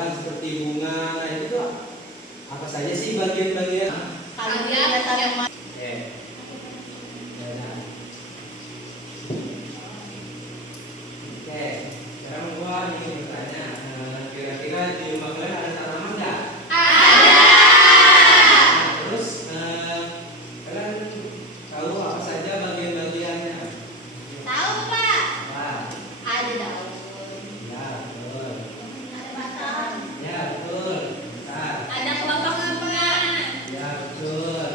tumbuhan seperti bunga. Nah itu apa saja sih bagian-bagian? Oke. Oke, sekarang gua ingin bertanya, kira-kira di rumah kalian ada tanaman nggak? Terus kalian tahu apa saja bagian-bagiannya? Tahu, Pak. Apa? Ada daun. Ya, betul. Ada batang. Ya, betul. Bentar. Ada kelompok bunga. Ya, betul.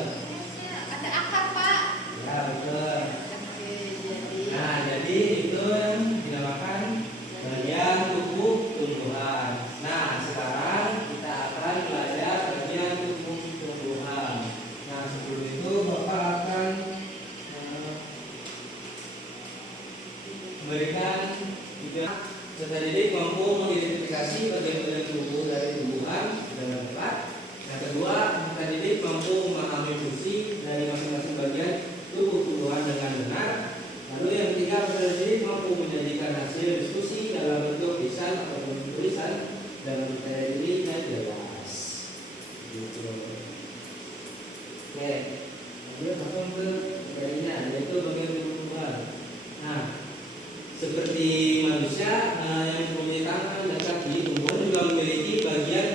Ada akar, Pak. Ya, betul. Oke, jadi Nah, jadi itu dinamakan bagian tubuh tumbuhan. Nah, sekarang kita akan belajar bagian tubuh tumbuhan. Nah, sebelum itu Bapak akan memberikan tiga peserta didik mampu mengidentifikasi bagian-bagian tubuh dari tumbuhan dengan tepat. Yang kedua, peserta didik mampu memahami fungsi dari masing-masing bagian tubuh tumbuhan dengan benar. Lalu yang ketiga, peserta didik mampu menjadikan hasil diskusi dalam bentuk lisan ataupun tulisan dan percaya diri dan jelas. Gitu. Oke, lanjut langsung ke materinya, yaitu bagian tubuh tumbuhan. Nah, seperti manusia yang mempunyai tangan dan kaki, tumbuhan juga memiliki bagian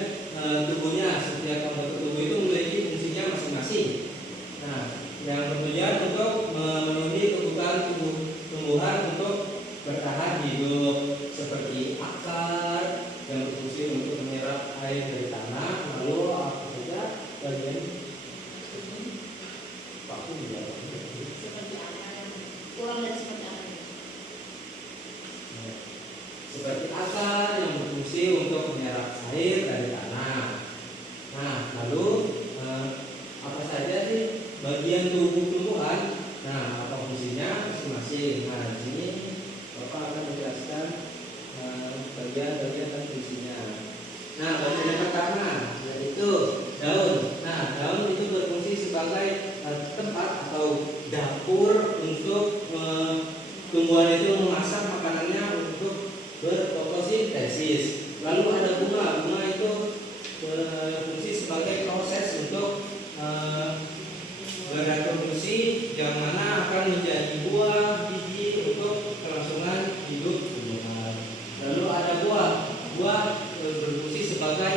tubuhnya. Setiap anggota tubuh itu memiliki fungsinya masing-masing. Nah, yang bertujuan untuk memenuhi kebutuhan tumbuhan untuk bertahan hidup, seperti akar yang berfungsi untuk menyerap air dari tanah. Lalu apa saja bagian vakum ya? seperti akar yang kurang dan seperti apa? Seperti akar yang berfungsi untuk menyerap air dari tanah. Nah, lalu apa saja sih bagian tubuh tumbuhan? Nah, apa fungsinya masing-masing? Nah, di sini Bapak akan menjelaskan bagian-bagian dan fungsinya. Nah, bagian yang pertama yaitu daun. Nah, daun itu berfungsi sebagai tempat atau dapur untuk tumbuhan itu memasak makanannya untuk berfotosintesis. Lalu ada bunga. Bunga itu berfungsi sebagai proses untuk bereproduksi yang mana akan menjadi buah biji untuk kelangsungan hidup tumbuhan. Lalu ada buah. Buah berfungsi sebagai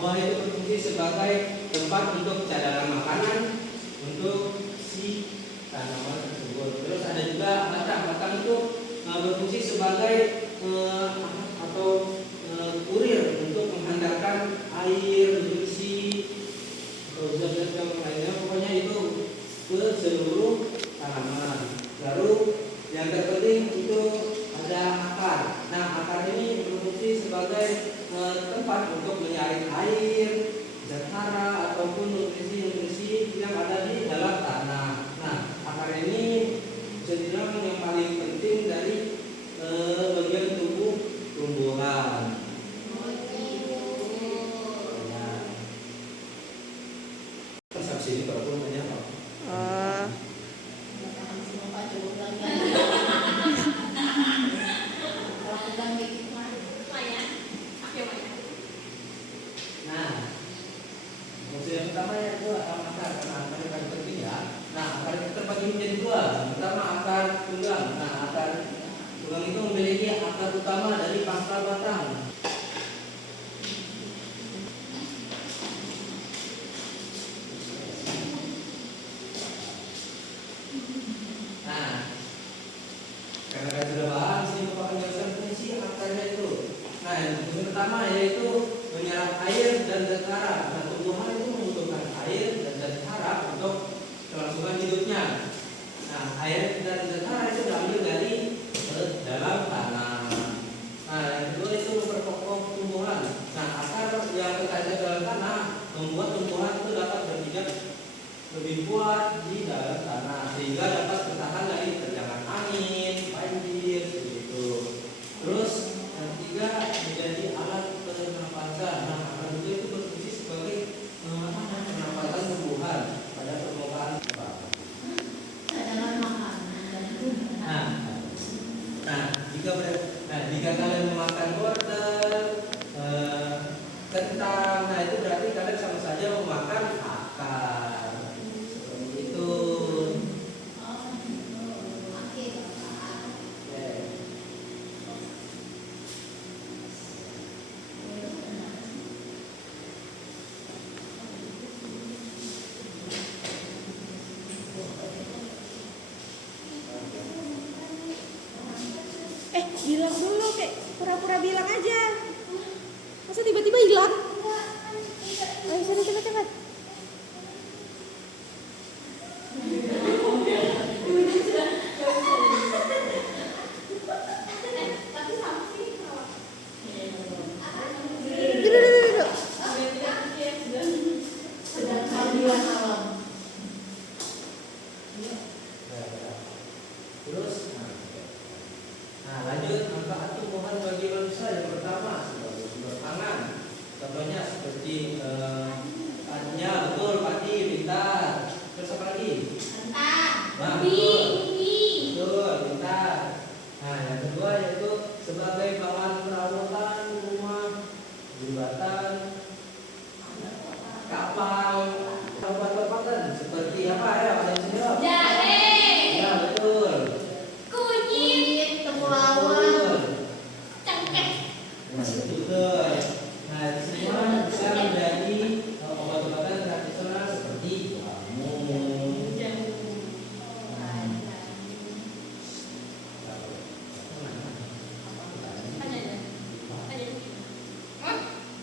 buah itu berfungsi sebagai tempat untuk cadangan makanan untuk si tanaman tersebut. Terus ada juga batang. Batang itu berfungsi sebagai kurir untuk menghantarkan air, nutrisi, atau zat-zat yang lainnya. Pokoknya itu ke seluruh tanaman. Lalu yang terpenting itu ada akar. Nah, akar ini berfungsi sebagai tempat untuk menyaring air, zat hara ataupun nutrisi-nutrisi yang ada di dalam tanah. Nah, akar ini bisa dibilang yang paling penting dari bagian tubuh tumbuhan. Sini kalau namanya apa? Nah, fungsi yang pertama yaitu akar, karena akar yang paling penting ya. Nah, akar itu terbagi menjadi dua. Pertama akar tunggang. Nah, akar tunggang itu memiliki akar utama dari pangkal batang. Nah, karena kita sudah bahas, ini Bapak akan menjelaskan fungsi akarnya itu. Nah, yang fungsi pertama yaitu menyerap air dan zat hara. Nah, tumbuhan itu membutuhkan air dan zat hara untuk kelangsungan hidupnya. Nah, air dan zat hara itu diambil dari dalam tanah. Nah, yang kedua itu memperkokoh tumbuhan. Nah, akar yang tertancap dalam tanah membuat tumbuhan itu dapat berpijak lebih kuat di dalam tanah sehingga dapat bertahan dari terjangan angin, banjir, begitu. Terus yang ketiga menjadi alat pernapasan. Nah, akar itu berfungsi sebagai pernapasan tumbuhan pada permukaan cadangan makanan. Jika kalian memakan wortel, kentang, nah itu berarti kalian sama saja memakan akar. Seperti itu. Oke. Bilang dulu, kayak pura-pura bilang aja. Masa tiba-tiba hilang? Ayo sudah cepat-cepat. Duduk. Sedang sambilan malam. Terus, lanjut manfaat tumbuhan bagi manusia yang pertama sebagai sumber pangan. Contohnya seperti ya betul, padi, pintar. Terus apa lagi? Kentang. Nah, Ubi. betul, pintar. Nah, yang kedua yaitu sebagai bahan perabotan rumah, jembatan, kapal, obat-obatan seperti apa ya? Ada yang jawab? Jahe. Ya betul. Kunyit. Temulawak. Betul. Cengkeh. Betul. Nah, di semua bisa menjadi obat-obatan tradisional seperti jamu.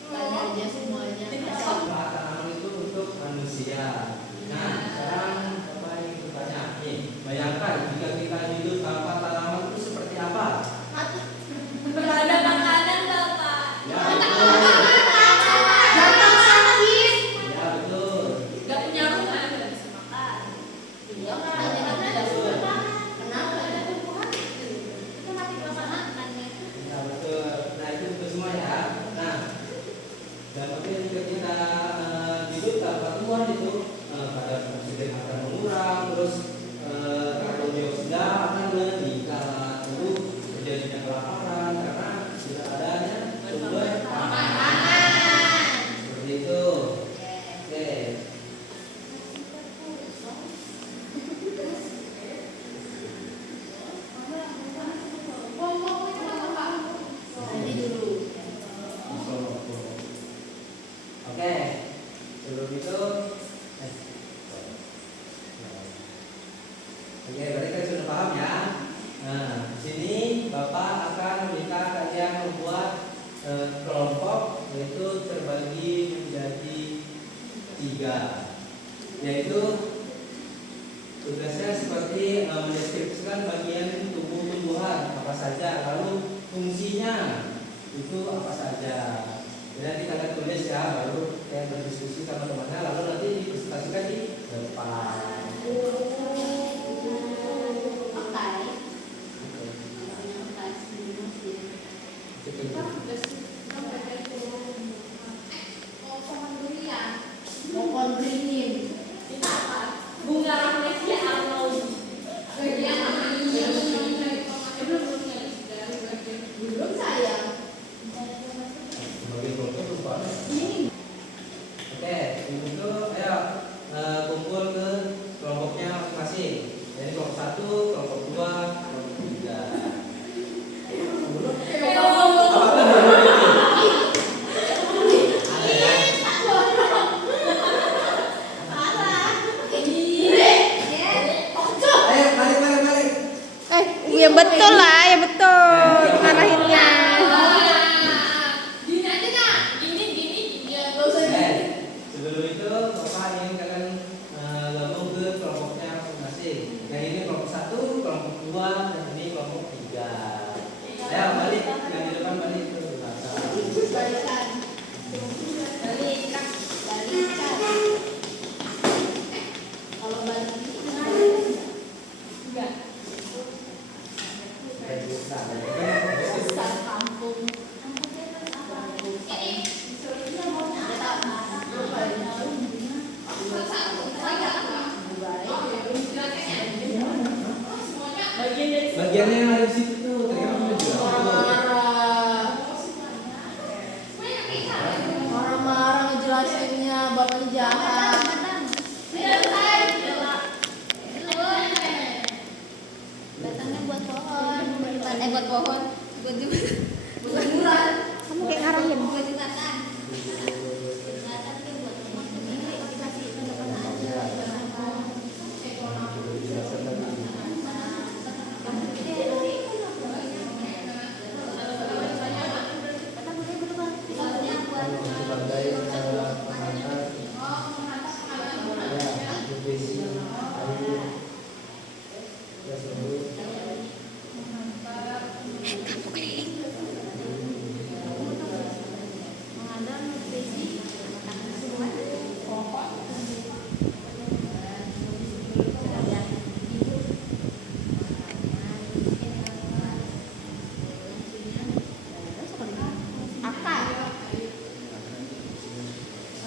Tanya aja semuanya. Manfaat tanaman itu untuk manusia. Nah, sekarang Bapak ingin bertanya, nih, bayangkan jika kita hidup tanpa tanaman itu seperti apa? Mati. Gak ada makanan Bapak. Ya betul. Gampang sakit. Ya betul. Gak punya rumah, gak bisa makan. Iya, karena ada sumber pangan. Kenapa ada tumbuhan? Kita mati kelaparan kan nih. Ya betul. Nah itu betul semua ya. Nah, dampaknya jika kita hidup tanpa tumbuhan itu kadar oksigen akan mengurang, terus karbon dioksida akan meningkat, lalu terjadinya kelaparan karena tidak adanya sumber pangan. Seperti itu. Oke. Nanti dulu. Oke. Sebelum itu Oke, berarti kalian sudah paham ya. Nah, di sini Bapak akan meminta kalian membuat kelompok, yaitu terbagi menjadi 3, yaitu tugasnya seperti mendeskripsikan bagian tumbuh-tumbuhan apa saja, lalu fungsinya itu apa saja. Jadi kita akan tulis ya, baru yang berdiskusi sama temannya, lalu nanti dipresentasikan di depan. Pohon beringin. Bunga rafflesia Arnold. Belum sayang. Sebagai kelompok lupa. Oke, itu ayo kumpul ke kelompoknya masing-masing. Jadi kelompok 1, kelompok 2, kelompok 3. Ayo balik. Ya betul lah, ya betul. Ngarahinnya. Gini aja nak. Gini. Ya, gak usah Sebelum itu Bapak ingin kalian gabung ke kelompoknya masing-masing. Yang ini kelompok 1, kelompok 2, dan ini kelompok 3. Ayo balik, yang di depan balik ke belakang. Balikan. Balikan. Kalau balik itu Enggak. besar kampung. Bagian dari Bagiannya yang ada di situ tuh, terima kasih. pohon, buat jembatan, buat jemuran. Kamu kayak ngarahin. Buat jembatan. Jembatan tuh buat rumah tuh dikasih jembatan aja.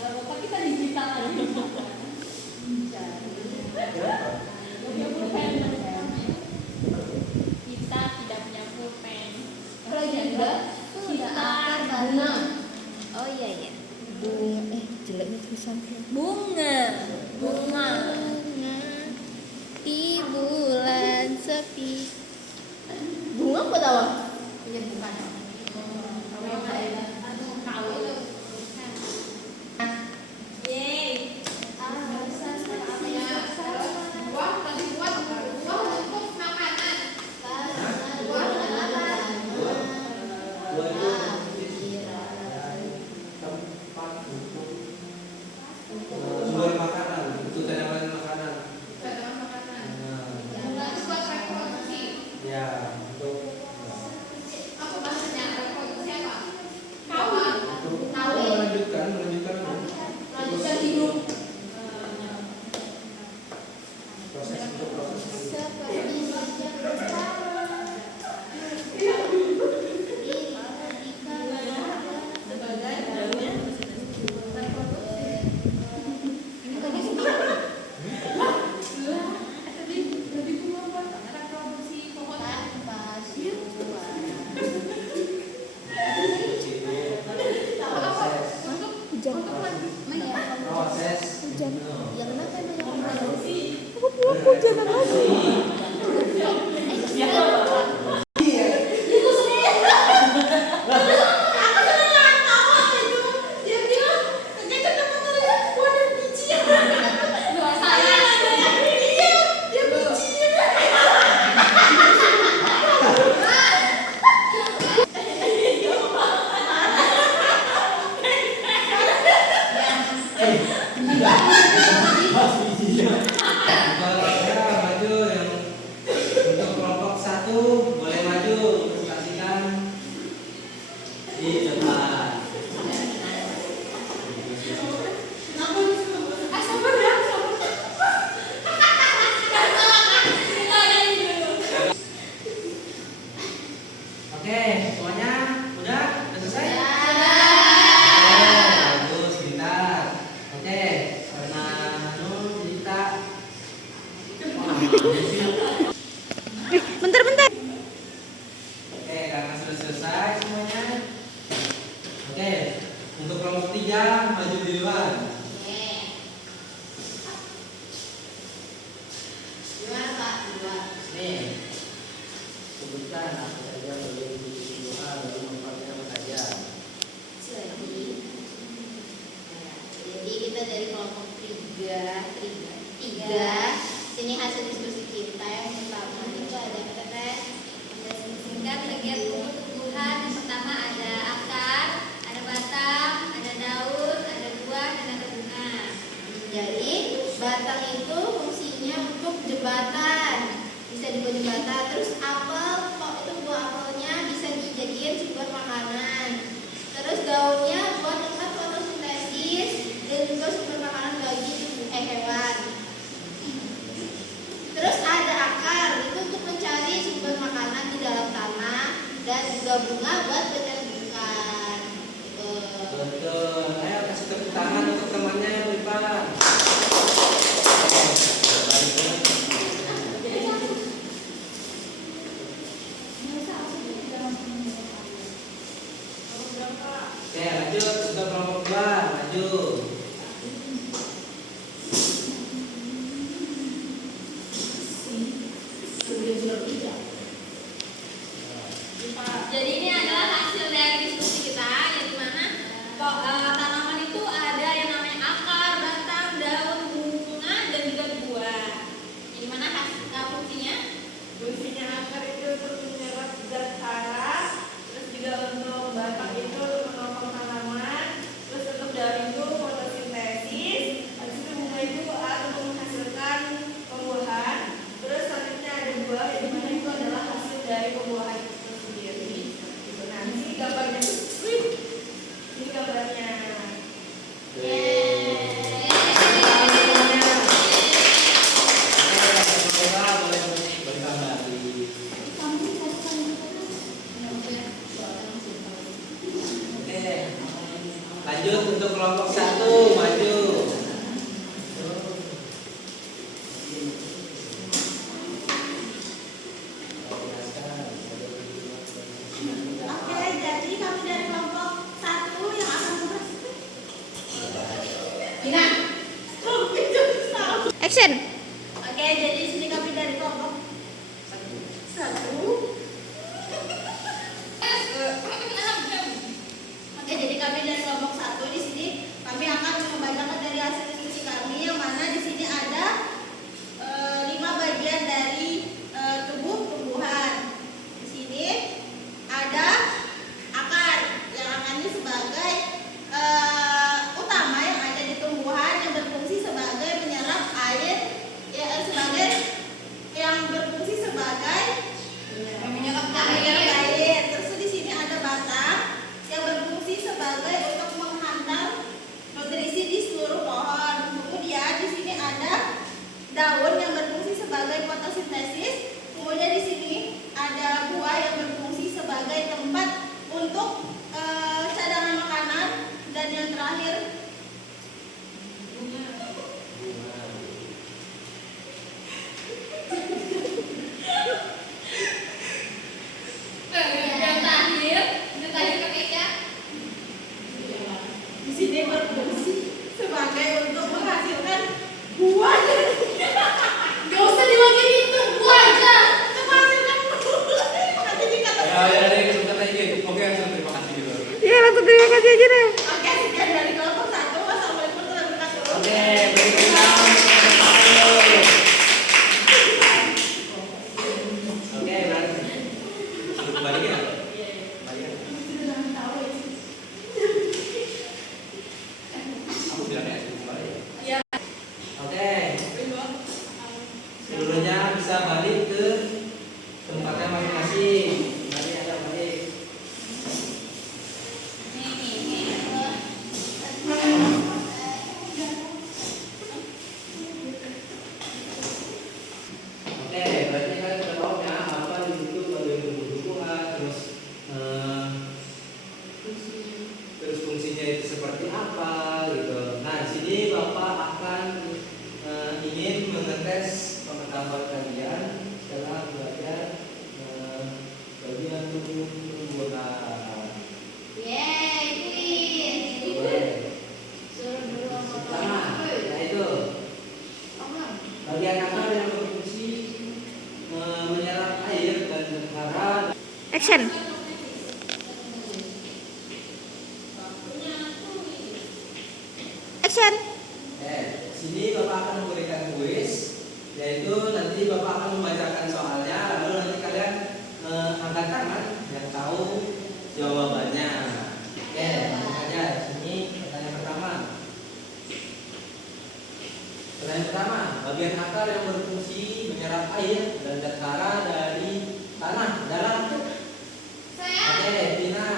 Bapak kita digital aja. Punya pulpen. Kita tidak punya pulpen. Kalau juga tuh ada akar bunga. Oh iya iya. Bunga jeleknya tulisannya. Bunga. Bunga di bulan sepi. Bunga buat apa? Iya bukan. Yeay. Dua itu tempat untuk sumber makanan, untuk tanaman makanan. Ya, untuk melanjutkan hidup. proses proses. Hujan. Ya kenapa banyak orang? Aku pulang hujanan lagi. Maju yang untuk kelompok 1 boleh maju presentasikan di depan. Oke, semuanya udah selesai? Bagus, pintar. Oke, karena cerita. Bentar. Oke, karena sudah selesai semuanya. Oke, untuk kelompok 3 maju di luar. Gimana Pak? Nih, sebutkan apa saja boleh Tuhan lalu memperhatikan apa saja. Jadi kita dari kelompok 3. Sini hasil diskusi kita yang pertama itu ada keren, ada singkat bagian tumbuh-tumbuhan. Yang pertama ada akar, ada batang, ada daun, ada buah, dan ada bunga. Jadi batang itu fungsinya untuk jembatan, bisa dibuat jembatan. Terus apel, kok itu buah apelnya bisa dijadiin sumber makanan. Terus daunnya buat tempat fotosintesis dan juga sumber makanan bagi hewan. Terus ada akar, itu untuk mencari sumber makanan di dalam tanah, dan juga bunga buat penyembuhan. Betul. Ayo kasih tepuk tangan untuk temannya yang lipat. Oke, lanjut untuk kelompok 2, maju. Jadi ini adalah hasil dari diskusi kita yang dimana tanaman itu ada yang namanya akar, batang, daun, bunga, dan juga buah. Yang dimana fungsinya? Fungsinya akar itu untuk menyerap zat hara, terus juga untuk batang itu untuk menopang tanaman, terus untuk daun itu fotosintesis, habis itu bunga itu untuk menghasilkan pembuahan, terus selanjutnya ada buah yang dimana itu adalah hasil dari pembuahan itu sendiri. Gitu. Nah, ini gambarnya. Wih, ini gambarnya. Lanjut untuk kelompok 1, maju. Oke, jadi kami dari kelompok 1 yang akan membahas. Action. Oke, jadi sini kami dari kelompok 1. Oke, jadi kami dari kelompok 1 di sini kami akan membacakan dari hasil diskusi kami yang mana di sini ada 5 bagian dari tubuh tumbuhan. Di sini ada akar yang akannya sebagai utama yang ada di tumbuhan yang berfungsi sebagai menyerap air sebagai yang berfungsi sebagai menyerap air. Terus di sini ada batang yang berfungsi sebagai untuk menghantar nutrisi di seluruh pohon. Kemudian di sini ada daun yang berfungsi sebagai fotosintesis. Kemudian di sini ada buah yang berfungsi sebagai tempat untuk cadangan makanan, dan yang terakhir yang terakhir Kak Eca. di sini berfungsi sebagai untuk menghasilkan buah. Gak usah dibagiin itu, buah aja. Untuk menghasilkan buah. Nanti dikata. Oke, terima kasih gitu. Iya, langsung terima kasih aja deh. Oke, sekian dari kelompok 1. Wassalamualaikum warahmatullahi wabarakatuh. Oke, berikutnya. Oke, berarti. Balik ya? Balik. Aku bilangnya balik. Iya. Oke. Seluruhnya bisa balik ke tempatnya masing-masing. Balik ada balik. Oke, berarti kan kita tahu ya apa di situ bagian tumbuh-tumbuhan, terus fungsinya itu seperti apa gitu. Nah, di sini Bapak akan ingin mengetes pengetahuan kalian setelah belajar bagian tumbuh-tumbuhan. Pertama, yaitu bagian akar yang berfungsi menyerap air dan hara. Action. Action. Sini Bapak akan memberikan kuis, yaitu nanti Bapak akan membacakan soalnya, lalu nanti kalian angkat tangan yang tahu jawabannya. Oke, langsung saja. Sini pertanyaan pertama. Pertanyaan pertama, bagian akar yang berfungsi menyerap air dan zat hara dari tanah dalam. Oke, Tina.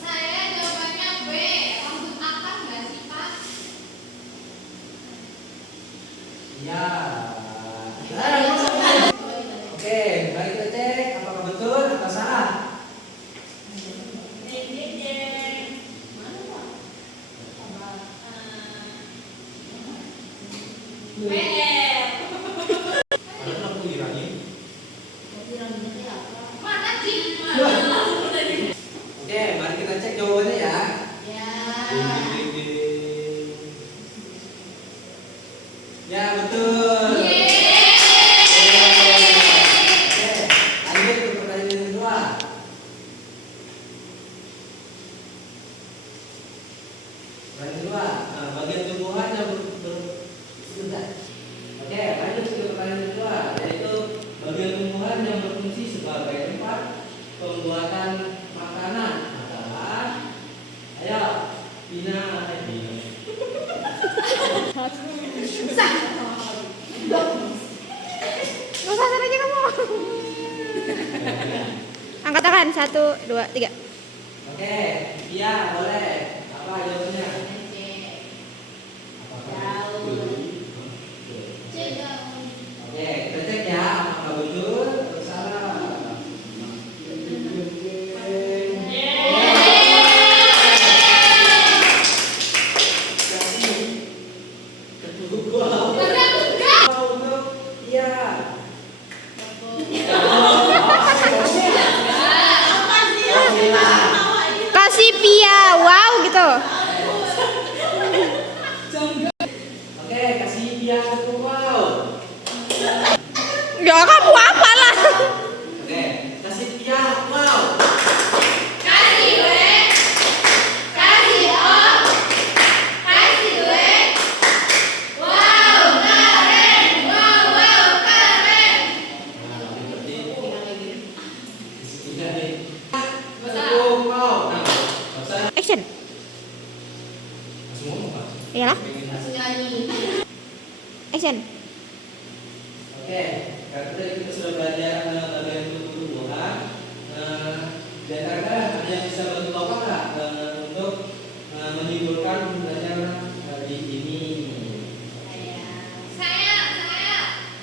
Saya jawabannya B. Rambut akar nggak sih, Pak? Ya. Oke, mari kita cek apakah betul atau salah. PR. Karena aku ngirangin. Mau bilang ini apa? pembuatan makanan adalah, ayo, Pina. Nggak usah aja kamu. Angkat tangan 1, 2, 3. Oke, iya boleh. Apa jawabannya? Oke, kita cek ya apakah betul atau salah. Untuk iya. Kasih Pia, wow gitu. Oke, kasih dia tepuk wow. Ya kamu apa lah? Oke, kasih dia wow. Action. Iyalah. Action. Oke, karena kita sudah belajar bagian tubuh-tubuhan, dan karena hanya bisa bantu Bapak nggak untuk menyimpulkan belajar di ini.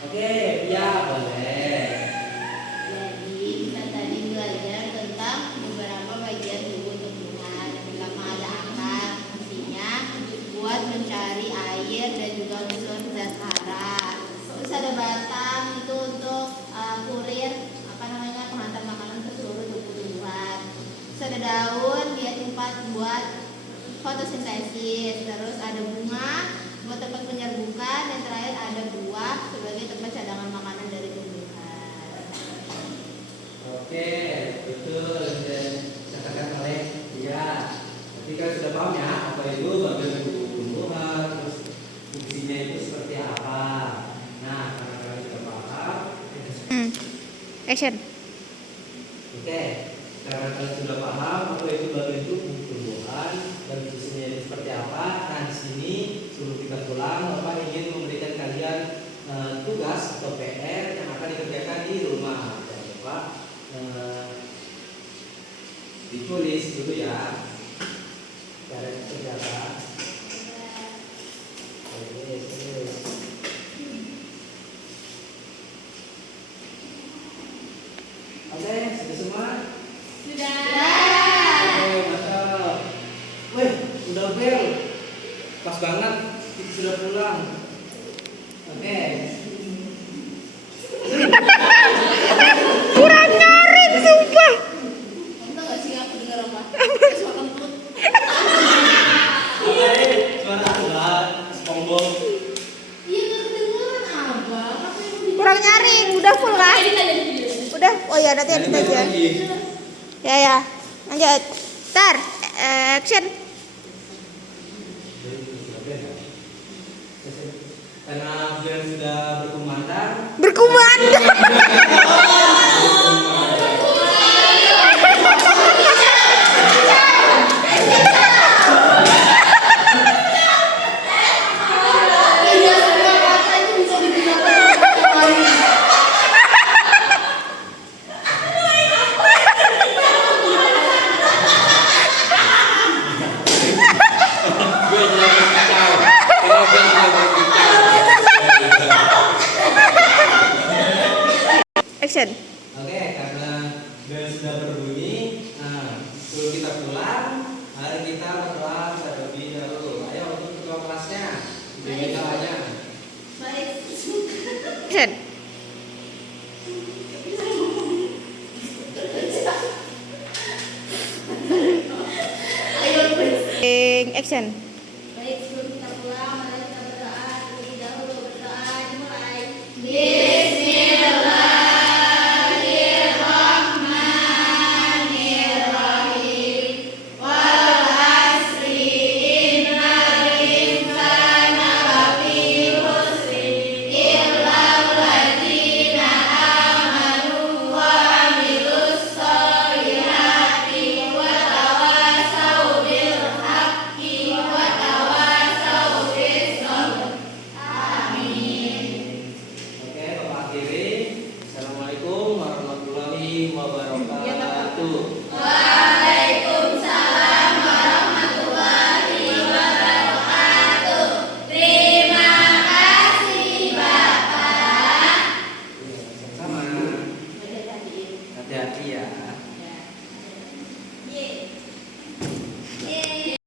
Oke, ya boleh. Jadi kita tadi belajar tentang beberapa bagian tubuh tumbuhan. Yang pertama ada akar, fungsinya buat mencari air dan juga unsur zat hara. Terus ada batang, itu untuk kurir penghantar makanan ke seluruh tubuh tumbuhan. Terus ada daun, dia tempat buat fotosintesis. Terus ada bunga buat tempat penyerbukan, dan terakhir ada buah sebagai tempat cadangan makanan dari tumbuhan. Oke, betul dan katakan oleh dia. Ketika sudah paham ya apa itu bagian tubuh tumbuhan, terus fungsinya itu seperti apa. Nah, karena kalian sudah paham, Action. oke, karena kalian sudah paham apa itu bagian tubuh tumbuhan dan fungsinya itu seperti apa. Nah, di sini sebelum kita pulang, Bapak ingin memberikan kalian tugas atau PR yang akan dikerjakan di rumah. Jangan lupa ditulis dulu ya cara dikerjakan. Oke, terus. Oke, sudah semua? Sudah. Oke, mantap. Wih, udah bel. Pas banget, kita sudah pulang. Oke. Kurang nyaring sumpah. Kamu tau gak sih aku dengar apa? Suara kentut. Oke, suara aturan, SpongeBob. Iya gak kedengeran abang. Apa yang mau Kurang nyaring, udah full kan? Udah. Oh iya, nanti edit Lanjut aja. lagi. Ya. Lanjut. Tar, action. Karena beliau sudah berkumandang. Berkumandang. Iya, semua kata itu bisa digunakan untuk lain. Gue jadi kacau. Kalau gue jadi kacau. Action. Oke, karena bel sudah berbunyi, sebelum kita pulang, mari kita berdoa terlebih dahulu. Ayo untuk ketua kelasnya, dijaga jalannya. Baik. Action. Ayo, please. Action.